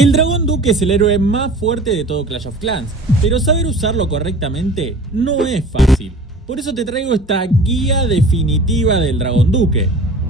El dragón duque es el héroe más fuerte de todo Clash of Clans, pero saber usarlo correctamente no es fácil. Por eso te traigo esta guía definitiva del dragón duque.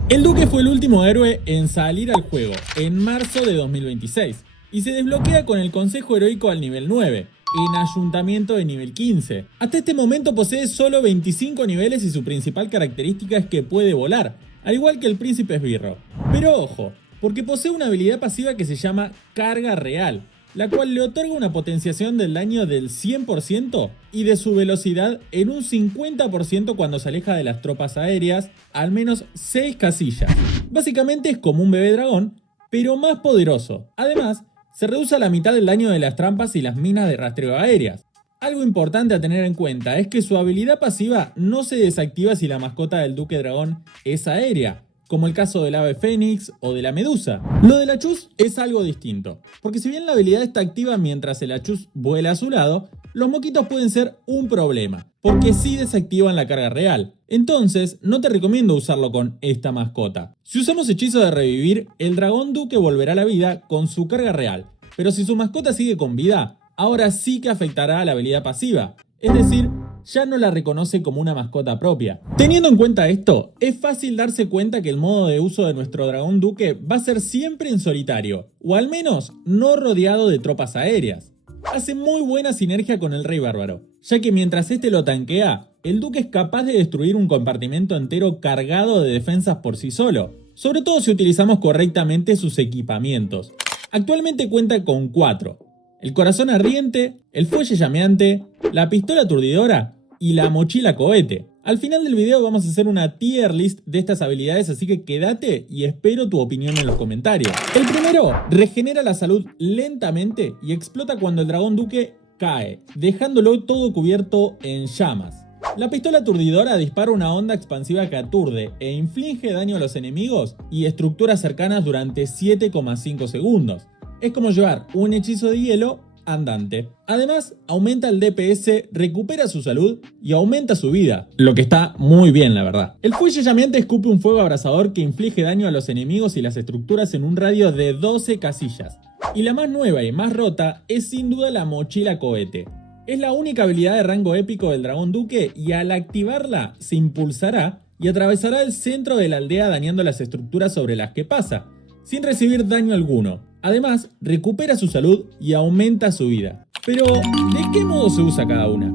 El duque fue el último héroe en salir al juego, en marzo de 2026, y se desbloquea con el consejo heroico al nivel 9, en ayuntamiento de nivel 15. Hasta este momento posee solo 25 niveles y su principal característica es que puede volar, al igual que el príncipe esbirro. Pero ojo, porque posee una habilidad pasiva que se llama carga real, la cual le otorga una potenciación del daño del 100% y de su velocidad en un 50% cuando se aleja de las tropas aéreas, al menos 6 casillas. Básicamente es como un bebé dragón, pero más poderoso. Además, se reduce a la mitad del daño de las trampas y las minas de rastreo aéreas. Algo importante a tener en cuenta es que su habilidad pasiva no se desactiva si la mascota del duque dragón es aérea, como el caso del ave fénix o de la medusa. Lo del Achus es algo distinto, porque si bien la habilidad está activa mientras el Achus vuela a su lado, los moquitos pueden ser un problema, porque sí desactivan la carga real. Entonces, no te recomiendo usarlo con esta mascota. Si usamos hechizo de revivir, el dragón duque volverá a la vida con su carga real, pero si su mascota sigue con vida, ahora sí que afectará a la habilidad pasiva, es decir, ya no la reconoce como una mascota propia. Teniendo en cuenta esto, es fácil darse cuenta que el modo de uso de nuestro dragón duque va a ser siempre en solitario, o al menos no rodeado de tropas aéreas. Hace muy buena sinergia con el rey bárbaro, ya que mientras este lo tanquea, el duque es capaz de destruir un compartimento entero cargado de defensas por sí solo, sobre todo si utilizamos correctamente sus equipamientos. Actualmente cuenta con 4. El corazón ardiente, el fuelle llameante, la pistola aturdidora y la mochila cohete. Al final del video vamos a hacer una tier list de estas habilidades, así que quédate y espero tu opinión en los comentarios. El primero, regenera la salud lentamente y explota cuando el dragón duque cae, dejándolo todo cubierto en llamas. La pistola aturdidora dispara una onda expansiva que aturde e inflige daño a los enemigos y estructuras cercanas durante 7,5 segundos. Es como llevar un hechizo de hielo andante. Además, aumenta el DPS, recupera su salud y aumenta su vida, lo que está muy bien, la verdad. El fuelle llameante escupe un fuego abrasador que inflige daño a los enemigos y las estructuras en un radio de 12 casillas. Y la más nueva y más rota es sin duda la mochila cohete. Es la única habilidad de rango épico del dragón duque y al activarla se impulsará y atravesará el centro de la aldea dañando las estructuras sobre las que pasa, sin recibir daño alguno. Además, recupera su salud y aumenta su vida. Pero, ¿de qué modo se usa cada una?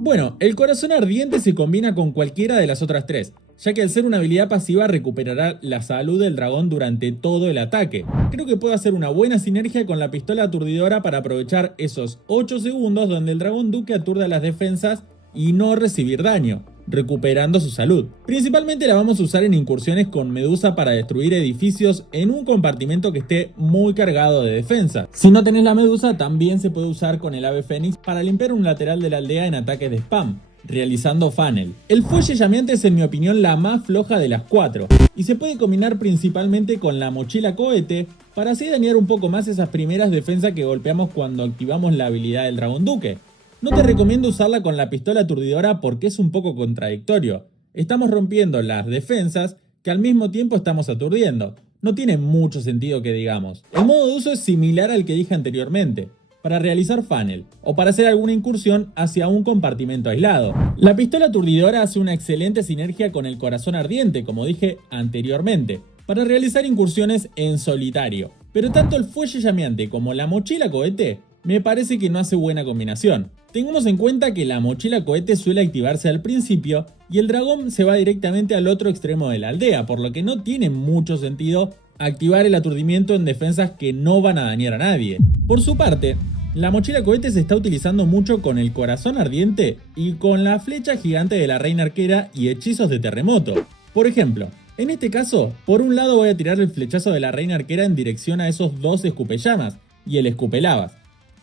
Bueno, el corazón ardiente se combina con cualquiera de las otras 3, ya que al ser una habilidad pasiva recuperará la salud del dragón durante todo el ataque. Creo que puede hacer una buena sinergia con la pistola aturdidora para aprovechar esos 8 segundos donde el dragón duque aturde a las defensas y no recibir daño, recuperando su salud. Principalmente la vamos a usar en incursiones con medusa para destruir edificios en un compartimento que esté muy cargado de defensa. Si no tenés la medusa, también se puede usar con el ave fénix para limpiar un lateral de la aldea en ataques de spam, realizando funnel. El fuelle llameante es en mi opinión la más floja de las 4 y se puede combinar principalmente con la mochila cohete para así dañar un poco más esas primeras defensas que golpeamos cuando activamos la habilidad del dragón duque. No te recomiendo usarla con la pistola aturdidora porque es un poco contradictorio. Estamos rompiendo las defensas que al mismo tiempo estamos aturdiendo. No tiene mucho sentido que digamos. El modo de uso es similar al que dije anteriormente, para realizar funnel o para hacer alguna incursión hacia un compartimento aislado. La pistola aturdidora hace una excelente sinergia con el corazón ardiente, como dije anteriormente, para realizar incursiones en solitario. Pero tanto el fuelle llameante como la mochila cohete me parece que no hace buena combinación. Tengamos en cuenta que la mochila cohete suele activarse al principio y el dragón se va directamente al otro extremo de la aldea, por lo que no tiene mucho sentido activar el aturdimiento en defensas que no van a dañar a nadie. Por su parte, la mochila cohete se está utilizando mucho con el corazón ardiente y con la flecha gigante de la reina arquera y hechizos de terremoto. Por ejemplo, en este caso, por un lado voy a tirar el flechazo de la reina arquera en dirección a esos 2 escupellamas y el escupelavas.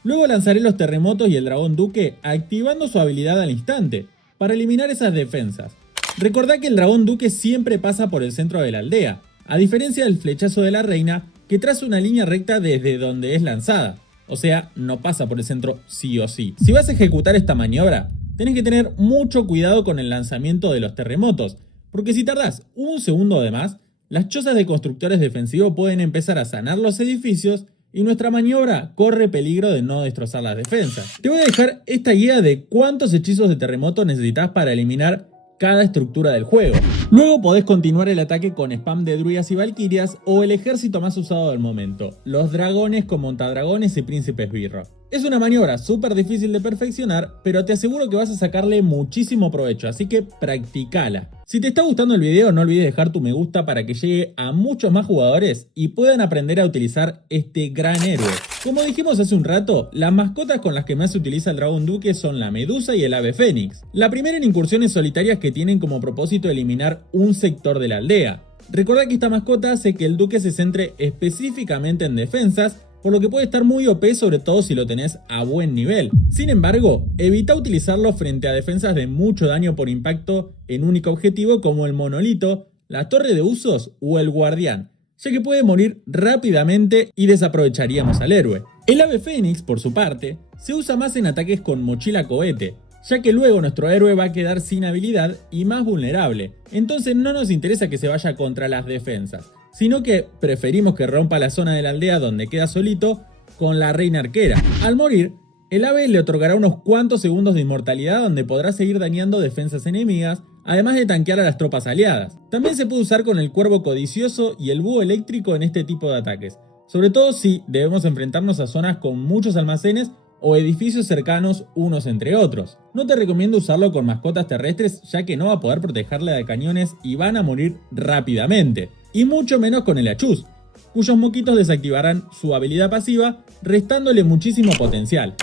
Luego lanzaré los terremotos y el dragón duque activando su habilidad al instante, para eliminar esas defensas. Recordá que el dragón duque siempre pasa por el centro de la aldea, a diferencia del flechazo de la reina que traza una línea recta desde donde es lanzada, o sea, no pasa por el centro sí o sí. Si vas a ejecutar esta maniobra, tenés que tener mucho cuidado con el lanzamiento de los terremotos, porque si tardás un segundo de más, las chozas de constructores defensivos pueden empezar a sanar los edificios y nuestra maniobra corre peligro de no destrozar las defensas. Te voy a dejar esta guía de cuántos hechizos de terremoto necesitas para eliminar cada estructura del juego. Luego podés continuar el ataque con spam de druidas y valquirias o el ejército más usado del momento, los dragones con montadragones y príncipes birro. Es una maniobra súper difícil de perfeccionar, pero te aseguro que vas a sacarle muchísimo provecho, así que practicala. Si te está gustando el video, no olvides dejar tu me gusta para que llegue a muchos más jugadores y puedan aprender a utilizar este gran héroe. Como dijimos hace un rato, las mascotas con las que más se utiliza el dragón duque son la medusa y el ave fénix. La primera en incursiones solitarias que tienen como propósito eliminar un sector de la aldea. Recordá que esta mascota hace que el duque se centre específicamente en defensas, por lo que puede estar muy OP, sobre todo si lo tenés a buen nivel. Sin embargo, evita utilizarlo frente a defensas de mucho daño por impacto en único objetivo como el monolito, la torre de usos o el guardián, ya que puede morir rápidamente y desaprovecharíamos al héroe. El ave fénix, por su parte, se usa más en ataques con mochila cohete, ya que luego nuestro héroe va a quedar sin habilidad y más vulnerable, entonces no nos interesa que se vaya contra las defensas, sino que preferimos que rompa la zona de la aldea donde queda solito con la reina arquera. Al morir, el ave le otorgará unos cuantos segundos de inmortalidad donde podrá seguir dañando defensas enemigas, además de tanquear a las tropas aliadas. También se puede usar con el cuervo codicioso y el búho eléctrico en este tipo de ataques, sobre todo si debemos enfrentarnos a zonas con muchos almacenes o edificios cercanos unos entre otros. No te recomiendo usarlo con mascotas terrestres, ya que no va a poder protegerle de cañones y van a morir rápidamente. Y mucho menos con el achus, cuyos moquitos desactivarán su habilidad pasiva, restándole muchísimo potencial.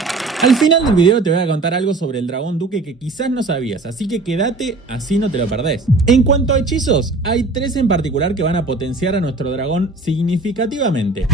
Al final del video te voy a contar algo sobre el dragón duque que quizás no sabías, así que quédate, así no te lo perdés. En cuanto a hechizos, hay 3 en particular que van a potenciar a nuestro dragón significativamente.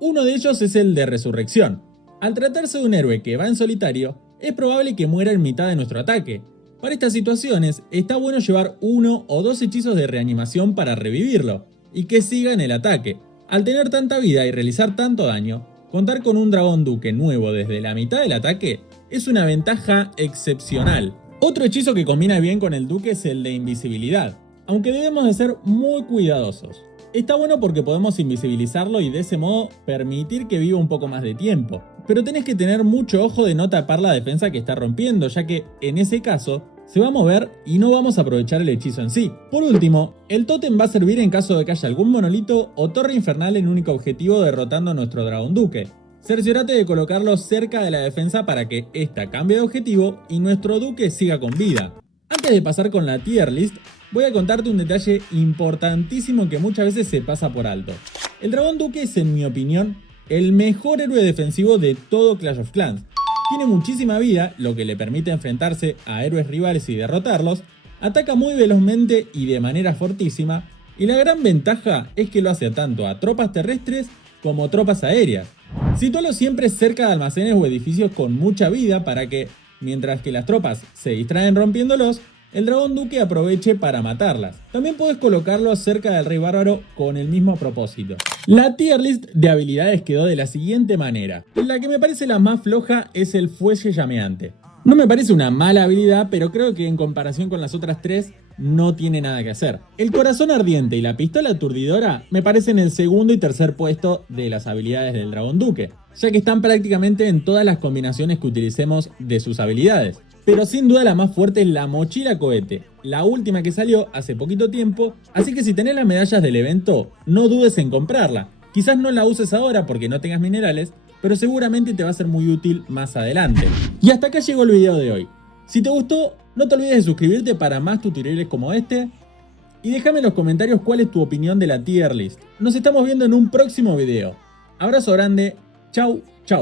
Uno de ellos es el de resurrección. Al tratarse de un héroe que va en solitario, es probable que muera en mitad de nuestro ataque. Para estas situaciones, está bueno llevar 1 o 2 hechizos de reanimación para revivirlo, y que siga en el ataque. Al tener tanta vida y realizar tanto daño, contar con un dragón duque nuevo desde la mitad del ataque es una ventaja excepcional. Otro hechizo que combina bien con el duque es el de invisibilidad, aunque debemos de ser muy cuidadosos. Está bueno porque podemos invisibilizarlo y de ese modo permitir que viva un poco más de tiempo, pero tenés que tener mucho ojo de no tapar la defensa que está rompiendo, ya que en ese caso se va a mover y no vamos a aprovechar el hechizo en sí. Por último, el tótem va a servir en caso de que haya algún monolito o torre infernal en único objetivo derrotando a nuestro dragón duque. Cerciorate de colocarlo cerca de la defensa para que ésta cambie de objetivo y nuestro duque siga con vida. Antes de pasar con la tier list, voy a contarte un detalle importantísimo que muchas veces se pasa por alto. El dragón duque es, en mi opinión, el mejor héroe defensivo de todo Clash of Clans. Tiene muchísima vida, lo que le permite enfrentarse a héroes rivales y derrotarlos, ataca muy velozmente y de manera fortísima, y la gran ventaja es que lo hace tanto a tropas terrestres como tropas aéreas. Sitúalo siempre cerca de almacenes o edificios con mucha vida para que, mientras que las tropas se distraen rompiéndolos, el dragón duque aproveche para matarlas. También puedes colocarlo cerca del rey bárbaro con el mismo propósito. La tier list de habilidades quedó de la siguiente manera. La que me parece la más floja es el fuelle llameante. No me parece una mala habilidad, pero creo que en comparación con las otras 3 no tiene nada que hacer. El corazón ardiente y la pistola aturdidora me parecen el segundo y tercer puesto de las habilidades del dragón duque, ya que están prácticamente en todas las combinaciones que utilicemos de sus habilidades. Pero sin duda la más fuerte es la mochila cohete, la última que salió hace poquito tiempo, así que si tenés las medallas del evento, no dudes en comprarla. Quizás no la uses ahora porque no tengas minerales, pero seguramente te va a ser muy útil más adelante. Y hasta acá llegó el video de hoy. Si te gustó, no te olvides de suscribirte para más tutoriales como este, y déjame en los comentarios cuál es tu opinión de la tier list. Nos estamos viendo en un próximo video. Abrazo grande, chau, chau.